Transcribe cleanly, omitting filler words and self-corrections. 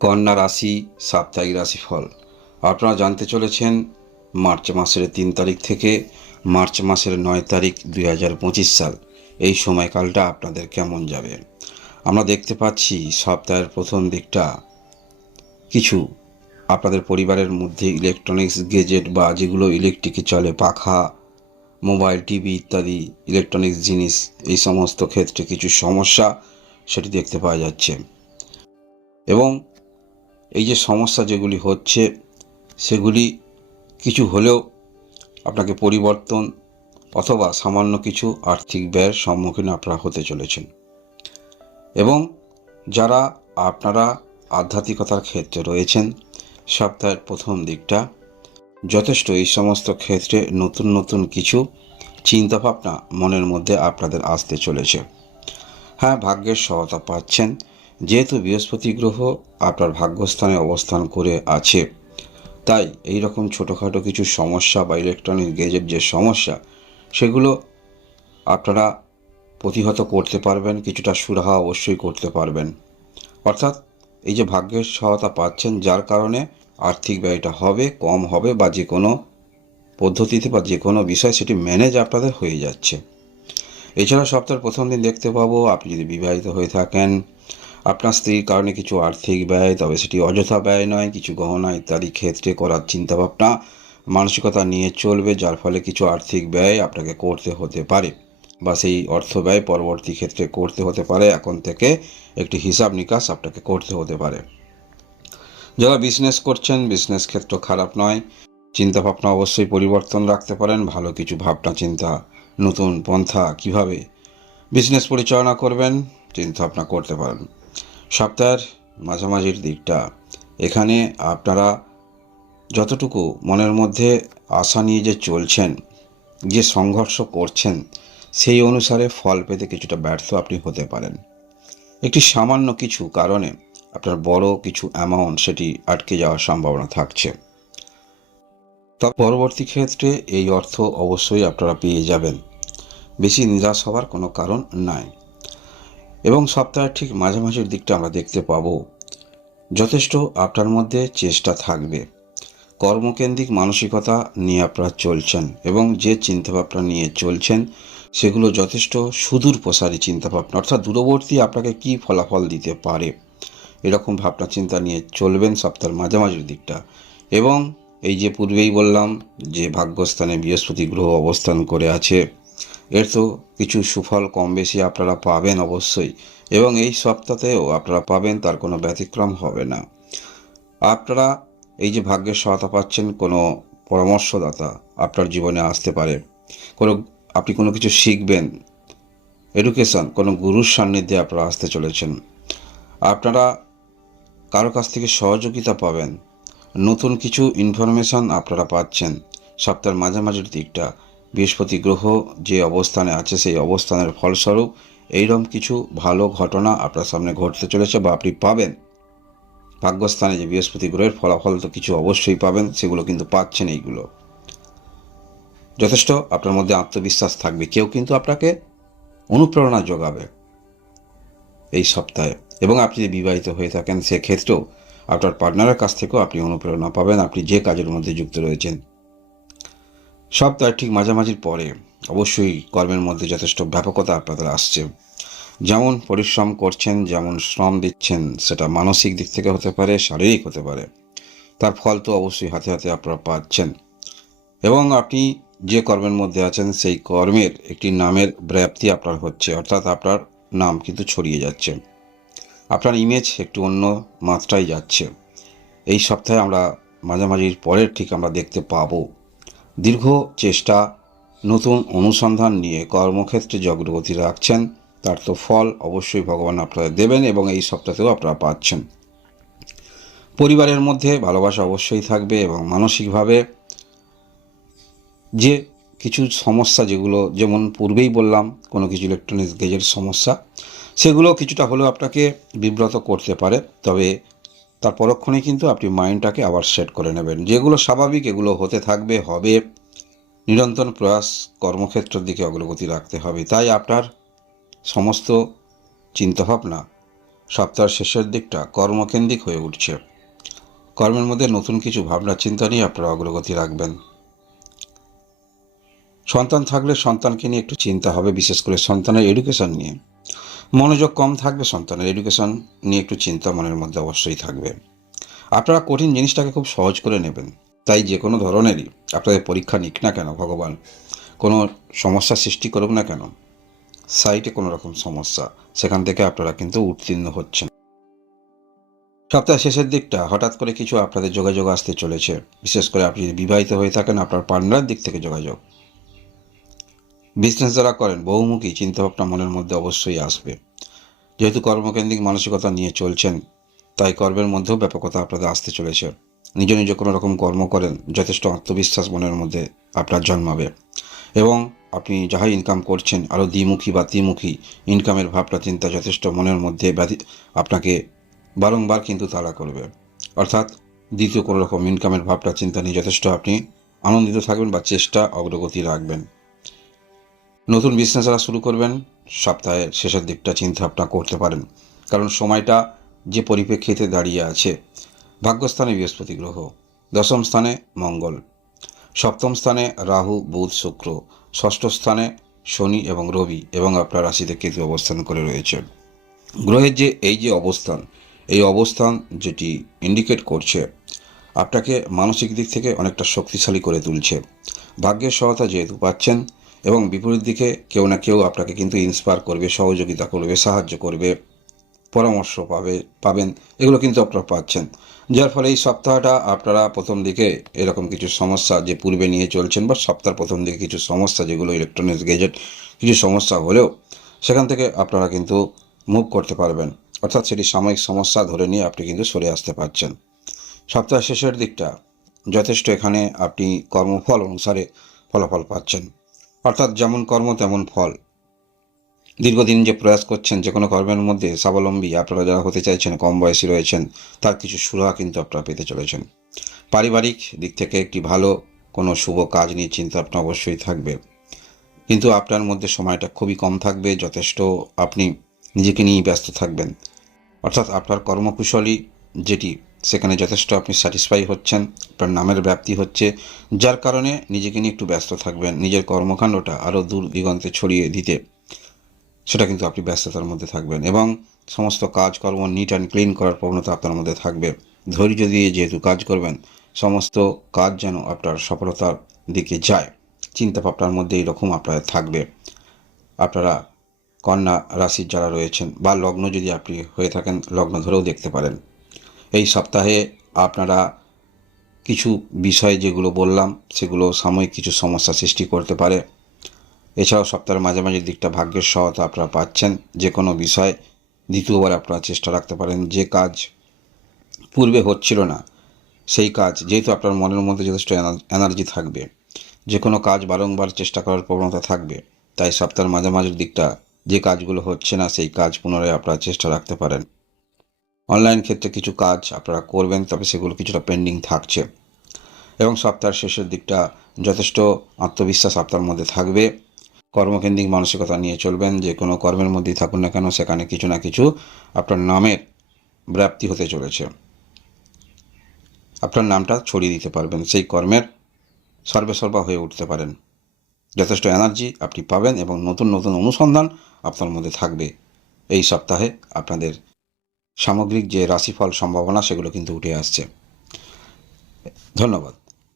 কন্যা রাশি সাপ্তাহিক রাশিফল আপনারা জানতে চলেছেন মার্চ মাসের 3 তারিখ থেকে মার্চ মাসের 9 তারিখ 2025 সাল এই সময়কালটা আপনাদের কেমন যাবে। আমরা দেখতে পাচ্ছি সপ্তাহের প্রথম দিকটা কিছু আপনাদের পরিবারের মধ্যে ইলেকট্রনিক্স গেজেট বা যেগুলো ইলেকট্রিকে চলে, পাখা, মোবাইল, টিভি ইত্যাদি ইলেকট্রনিক্স জিনিস, এই সমস্ত ক্ষেত্রে কিছু সমস্যা সেটি দেখতে পাওয়া যাচ্ছে। এবং এই যে সমস্যা যেগুলি হচ্ছে সেগুলি কিছু হলেও আপনাকে পরিবর্তন অথবা সামান্য কিছু আর্থিক ব্যয়ের সম্মুখীন আপনারা হতে চলেছেন। এবং যারা আপনারা আধ্যাত্মিকতার ক্ষেত্রে রয়েছেন, সপ্তাহের প্রথম দিকটা যথেষ্ট এই সমস্ত ক্ষেত্রে নতুন নতুন কিছু চিন্তাভাবনা মনের মধ্যে আপনাদের আসতে চলেছে। হ্যাঁ, ভাগ্যের সহায়তা পাচ্ছেন, যেহেতু বৃহস্পতি গ্রহ আপনার ভাগ্যস্থানে অবস্থান করে আছে, তাই এই রকম ছোটোখাটো কিছু সমস্যা বা ইলেকট্রনিক গেজেট যে সমস্যা সেগুলো আপনারা প্রতিহত করতে পারবেন, কিছুটা সুরাহা অবশ্যই করতে পারবেন। অর্থাৎ এই যে ভাগ্যের সহায়তা পাচ্ছেন, যার কারণে আর্থিক ব্যয়টা হবে কম হবে, বা যে কোনো পদ্ধতিতে বা যে কোনো বিষয় সেটি ম্যানেজ আপনাদের হয়ে যাচ্ছে। এছাড়া সপ্তাহের প্রথম দিন দেখতে পাবো আপনি যদি বিবাহিত হয়ে থাকেন, আপনার স্ত্রীর কারণে কিছু আর্থিক ব্যয়, তবে সেটি অযথা ব্যয় নয়, কিছু গহনা ইত্যাদি ক্ষেত্রে করার চিন্তাভাবনা মানসিকতা নিয়ে চলবে, যার ফলে কিছু আর্থিক ব্যয় আপনাকে করতে হতে পারে, বা সেই অর্থ ব্যয় পরবর্তী ক্ষেত্রে করতে হতে পারে। এখন থেকে একটি হিসাব নিকাশ আপনাকে করতে হতে পারে। যারা বিজনেস করছেন, বিজনেস ক্ষেত্র খারাপ নয়, চিন্তাভাবনা অবশ্যই পরিবর্তন রাখতে পারেন, ভালো কিছু ভাবনা চিন্তা, নতুন পন্থা কিভাবে বিজনেস পরিচালনা করবেন চিন্তাভাবনা করতে পারেন। সপ্তাহের মাঝামাঝির দিকটা এখানে আপনারা যতটুকু মনের মধ্যে আশা নিয়ে যে চলছেন, যে সংঘর্ষ করছেন, সেই অনুসারে ফল পেতে কিছুটা ব্যর্থ আপনি হতে পারেন। একটি সামান্য কিছু কারণে আপনার বড় কিছু অ্যামাউন্ট সেটি আটকে যাওয়ার সম্ভাবনা থাকছে। তবে পরবর্তী ক্ষেত্রে এই অর্থ অবশ্যই আপনারা পেয়ে যাবেন, বেশি নিরাশ হওয়ার কোনো কারণ নাই। এবং সপ্তাহের ঠিক মাঝামাঝির দিকটা আমরা দেখতে পাবো যথেষ্ট আপনার মধ্যে চেষ্টা থাকবে, কর্মকেন্দ্রিক মানসিকতা নিয়ে আপনারা চলছেন, এবং যে চিন্তাভাবনা নিয়ে চলছেন সেগুলো যথেষ্ট সুদূর প্রসারী চিন্তাভাবনা, অর্থাৎ দূরবর্তী আপনাকে কি ফলাফল দিতে পারে এরকম ভাবনা চিন্তা নিয়ে চলবেন সপ্তাহের মাঝামাঝির দিকটা। এবং এই যে পূর্বেই বললাম যে ভাগ্যস্থানে বৃহস্পতি গ্রহ অবস্থান করে আছে, এর তো কিছু সুফল কম বেশি আপনারা পাবেন অবশ্যই, এবং এই সপ্তাহেও আপনারা পাবেন, তার কোনো ব্যতিক্রম হবে না। আপনারা এই যে ভাগ্যের সহায়তা পাচ্ছেন, কোনো পরামর্শদাতা আপনার জীবনে আসতে পারে, আপনি কোনো কিছু শিখবেন, এডুকেশন, কোনো গুরুর সান্নিধ্যে আপনারা আসতে চলেছেন, আপনারা কারো কাছ থেকে সহযোগিতা পাবেন, নতুন কিছু ইনফরমেশন আপনারা পাচ্ছেন। সপ্তাহের মাঝামাঝির দিকটা বৃহস্পতি গ্রহ যে অবস্থানে আছে সেই অবস্থানের ফলস্বরূপ এইরকম কিছু ভালো ঘটনা আপনার সামনে ঘটতে চলেছে, বা আপনি পাবেন। ভাগ্যস্থানে যে বৃহস্পতি গ্রহের ফলাফল তো কিছু অবশ্যই পাবেন, সেগুলো কিন্তু পাচ্ছেন। এইগুলো যথেষ্ট আপনার মধ্যে আত্মবিশ্বাস থাকবে, কেউ কিন্তু আপনাকে অনুপ্রেরণা যোগাবে এই সপ্তাহে। এবং আপনি যদি বিবাহিত হয়ে থাকেন সেক্ষেত্রেও আপনার পার্টনারের কাছ থেকেও আপনি অনুপ্রেরণা পাবেন, আপনি যে কাজের মধ্যে যুক্ত রয়েছেন। সপ্তাহের ঠিক মাঝামাঝির পরে অবশ্যই কর্মের মধ্যে যথেষ্ট ব্যাপকতা আপনাদের আসছে। যেমন পরিশ্রম করছেন, যেমন শ্রম দিচ্ছেন, সেটা মানসিক দিক থেকে হতে পারে, শারীরিক হতে পারে, তার ফল তো অবশ্যই হাতে হাতে আপনারা পাচ্ছেন। এবং আপনি যে কর্মের মধ্যে আছেন সেই কর্মের একটি নামের ব্যাপ্তি আপনার হচ্ছে, অর্থাৎ আপনার নাম কিন্তু ছড়িয়ে যাচ্ছে, আপনার ইমেজ একটু অন্য মাত্রায় যাচ্ছে। এই সপ্তাহে আমরা মাঝামাঝির পরের ঠিক আমরা দেখতে পাবো দীর্ঘ চেষ্টা, নতুন অনুসন্ধান নিয়ে কর্মক্ষেত্রে যে অগ্রগতি রাখছেন, তার তো ফল অবশ্যই ভগবান আপনাদের দেবেন, এবং এই সপ্তাহেও আপনারা পাচ্ছেন। পরিবারের মধ্যে ভালোবাসা অবশ্যই থাকবে, এবং মানসিকভাবে যে কিছু সমস্যা, যেগুলো যেমন পূর্বেই বললাম কোনো কিছু ইলেকট্রনিক্স গেজের সমস্যা, সেগুলো কিছুটা হলেও আপনাকে বিব্রত করতে পারে, তবে তার পরক্ষণেই কিন্তু আপনি মাইন্ডটাকে আবার সেট করে নেবেন, যেগুলো স্বাভাবিক এগুলো হতে থাকবে, হবে। নিরন্তর প্রয়াস, কর্মক্ষেত্রের দিকে অগ্রগতি রাখতে হবে। তাই আপনার সমস্ত চিন্তাভাবনা সপ্তাহের শেষের দিকটা কর্মকেন্দ্রিক হয়ে উঠছে। কর্মের মধ্যে নতুন কিছু ভাবনা চিন্তা নিয়ে আপনারা অগ্রগতি রাখবেন। সন্তান থাকলে সন্তানকে নিয়ে একটু চিন্তা হবে, বিশেষ করে সন্তানের এডুকেশন নিয়ে মনোযোগ কম থাকবে। সন্তানের এডুকেশন নিয়ে একটু চিন্তা মনের মধ্যে অবশ্যই থাকবে। আপনারা কঠিন জিনিসটাকে খুব সহজ করে নেবেন, তাই যে কোনো ধরনেরই আপনাদের পরীক্ষা নিক না কেন, ভগবান কোনো সমস্যা সৃষ্টি করুক না কেন, সাইটে কোনো রকম সমস্যা, সেখান থেকে আপনারা কিন্তু উত্তীর্ণ হচ্ছেন। সপ্তাহের শেষের দিকটা হঠাৎ করে কিছু আপনাদের যোগাযোগ আসতে চলেছে। বিশেষ করে আপনি যদি বিবাহিত হয়ে থাকেন, আপনার পার্টনার দিক থেকে যোগাযোগ। বিজনেস যারা করেন, বহুমুখী চিন্তাভাবনা মনের মধ্যে অবশ্যই আসবে। যেহেতু কর্মকেন্দ্রিক মানসিকতা নিয়ে চলছেন, তাই কর্মের মধ্যেও ব্যাপকতা আপনাদের আসতে চলেছে। নিজ নিজ কোনো রকম কর্ম করেন, যথেষ্ট আত্মবিশ্বাস মনের মধ্যে আপনার জন্মাবে এবং আপনি যাহা ইনকাম করছেন আরও দ্বিমুখী বা ত্রিমুখী ইনকামের ভাবনা চিন্তা যথেষ্ট মনের মধ্যে আপনাকে বারংবার কিন্তু তাড়া করবে। অর্থাৎ দ্বিতীয় কোনো রকম ইনকামের ভাবনা চিন্তা নিয়ে যথেষ্ট আপনি আনন্দিত থাকবেন বা চেষ্টা অগ্রগতি রাখবেন। নতুন বিজনেস যারা শুরু করবেন, সপ্তাহের শেষের দিকটা চিন্তা ভাবনা করতে পারেন, কারণ সময়টা যে পরিপ্রেক্ষিতে দাঁড়িয়ে আছে, ভাগ্যস্থানে বৃহস্পতি গ্রহ, দশম স্থানে মঙ্গল, সপ্তম স্থানে রাহু বুধ শুক্র, ষষ্ঠ স্থানে শনি এবং রবি, এবং আপনার রাশিতে কেতু অবস্থান করে রয়েছে। গ্রহের যে এই অবস্থান যেটি ইন্ডিকেট করছে আপনাকে মানসিক দিক থেকে অনেকটা শক্তিশালী করে তুলছে। ভাগ্যের সহায়তা যেহেতু পাচ্ছেন, এবং বিপরীত দিকে কেউ না কেউ আপনাকে কিন্তু ইন্সপায়ার করবে, সহযোগিতা করবে, সাহায্য করবে, পরামর্শ পাবেন, এগুলো কিন্তু আপনারা পাচ্ছেন। যার ফলে এই সপ্তাহটা আপনারা প্রথম দিকে এরকম কিছু সমস্যা যে পূর্বে নিয়ে চলছেন, বা সপ্তাহের প্রথম দিকে কিছু সমস্যা যেগুলো ইলেকট্রনিক্স গেজেট কিছু সমস্যা হলেও সেখান থেকে আপনারা কিন্তু মুভ করতে পারবেন। অর্থাৎ সেটি সাময়িক সমস্যা ধরে নিয়ে আপনি কিন্তু সরে আসতে পারছেন। সপ্তাহ শেষের দিকটা যথেষ্ট এখানে আপনি কর্মফল অনুসারে ফলাফল পাচ্ছেন। অর্থাৎ যেমন কর্ম তেমন ফল। দীর্ঘদিন যে প্রয়াস করছেন যে কোনো কর্মের মধ্যে স্বাবলম্বী আপনারা যারা হতে চাইছেন, কম বয়সী রয়েছেন, তার কিছু সুরাহা কিন্তু আপনারা পেতে চলেছেন। পারিবারিক দিক থেকে একটি ভালো কোনো শুভ কাজ নিয়ে চিন্তা আপনার অবশ্যই থাকবে, কিন্তু আপনার মধ্যে সময়টা খুবই কম থাকবে। যথেষ্ট আপনি নিজেকে নিয়েই ব্যস্ত থাকবেন। অর্থাৎ আপনার কর্মকুশলী যেটি, সেখানে যথেষ্ট আপনি স্যাটিসফাই হচ্ছেন, আপনার নামের ব্যাপ্তি হচ্ছে, যার কারণে নিজেকে নিয়ে একটু ব্যস্ত থাকবেন। নিজের কর্মকাণ্ডটা আরও দূর দিগন্তে ছড়িয়ে দিতে সেটা কিন্তু আপনি ব্যস্ততার মধ্যে থাকবেন, এবং সমস্ত কাজকর্ম নিট অ্যান্ড ক্লিন করার প্রবণতা আপনার মধ্যে থাকবে। ধৈর্য দিয়ে যেহেতু কাজ করবেন, সমস্ত কাজ যেন আপনার সফলতার দিকে যায়, চিন্তা ভাবনার মধ্যে এইরকম আপনার থাকবে। আপনারা কন্যা রাশির যারা রয়েছেন, বা লগ্ন যদি আপনি হয়ে থাকেন, লগ্ন ধরেও দেখতে পারেন। এই সপ্তাহে আপনারা কিছু বিষয় যেগুলো বললাম, সেগুলো সাময়িক কিছু সমস্যা সৃষ্টি করতে পারে। এছাড়াও সপ্তাহের মাঝামাঝি দিকটা ভাগ্যের সহায়তা আপনারা পাচ্ছেন। যে কোনো বিষয় দ্বিতীয়বার আপনারা চেষ্টা রাখতে পারেন। যে কাজ পূর্বে হচ্ছিল না, সেই কাজ যেহেতু আপনার মনের মধ্যে যথেষ্ট এনার্জি থাকবে, যে কোনো কাজ বারংবার চেষ্টা করার প্রবণতা থাকবে, তাই সপ্তাহের মাঝামাঝির দিকটা যে কাজগুলো হচ্ছে না, সেই কাজ পুনরায় আপনারা চেষ্টা রাখতে পারেন। অনলাইন ক্ষেত্রে কিছু কাজ আপনারা করবেন, তবে সেগুলো কিছুটা পেন্ডিং থাকছে। এবং সপ্তাহের শেষের দিকটা যথেষ্ট আত্মবিশ্বাস আপনার মধ্যে থাকবে। কর্মকেন্দ্রিক মানসিকতা নিয়ে চলবেন। যে কোনো কর্মের মধ্যেই থাকুন না কেন, সেখানে কিছু না কিছু আপনার নামের ব্যাপ্তি হতে চলেছে। আপনার নামটা ছড়িয়ে দিতে পারবেন, সেই কর্মের সর্বেসর্বা হয়ে উঠতে পারেন। যথেষ্ট এনার্জি আপনি পাবেন, এবং নতুন নতুন অনুসন্ধান আপনার মধ্যে থাকবে। এই সপ্তাহে আপনাদের সামগ্রিক যে রাশিফল সম্ভাবনা, সেগুলো কিন্তু উঠে আসছে। ধন্যবাদ।